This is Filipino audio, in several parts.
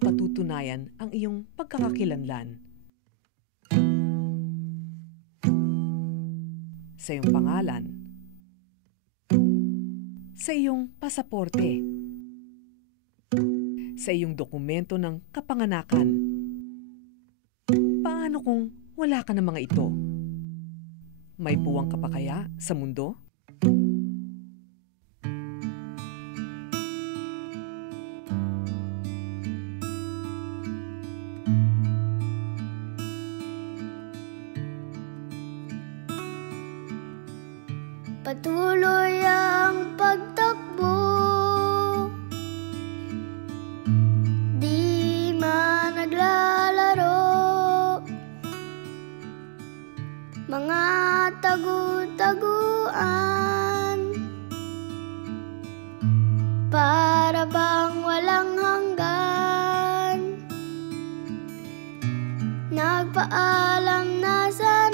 patutunayan ang iyong pagkakakilanlan. Sa iyong pangalan. Sa iyong pasaporte. Sa iyong dokumento ng kapanganakan. Paano kung wala ka ng mga ito? May puwang ka pa kaya sa mundo? Patuloy ang pagtakbo. Di man naglalaro. Mga tagu-taguan. Para bang walang hanggan. Nagpaalam na sa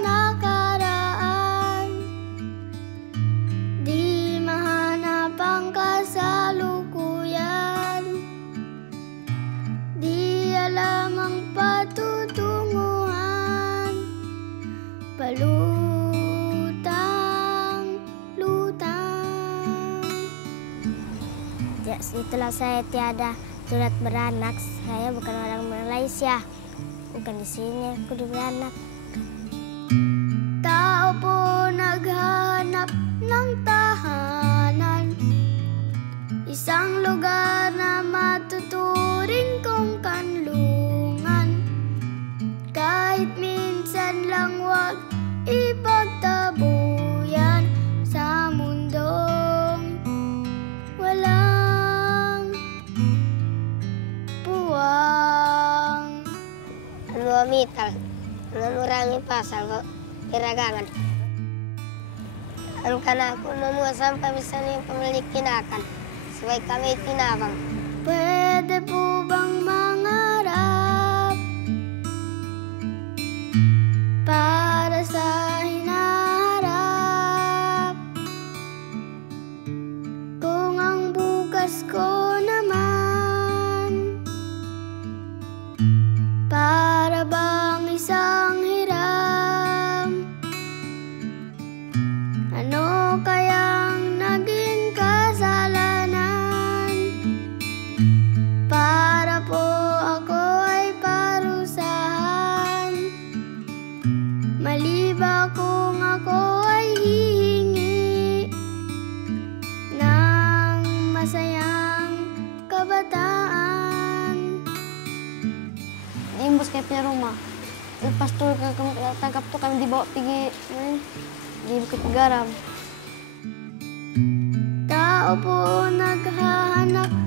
Itulah saya tiada surat beranak Saya bukan orang Malaysia. Bukan di sini aku di beranak. Tao po naghanap ng tahanan. Isang lugar na matuturing kong kanlungan. Kahit minsan lang wag ipagtabuyan vital mengurangi pasang keragangan. Anak aku membuat bisa nih pemilik kinakan, sesuai kami tinabang. Pede bubang bang terus kami punya rumah. Lepas tu kami tangkap tu kami dibawa pergi di Bukit Garam. Tak pun nak hanap.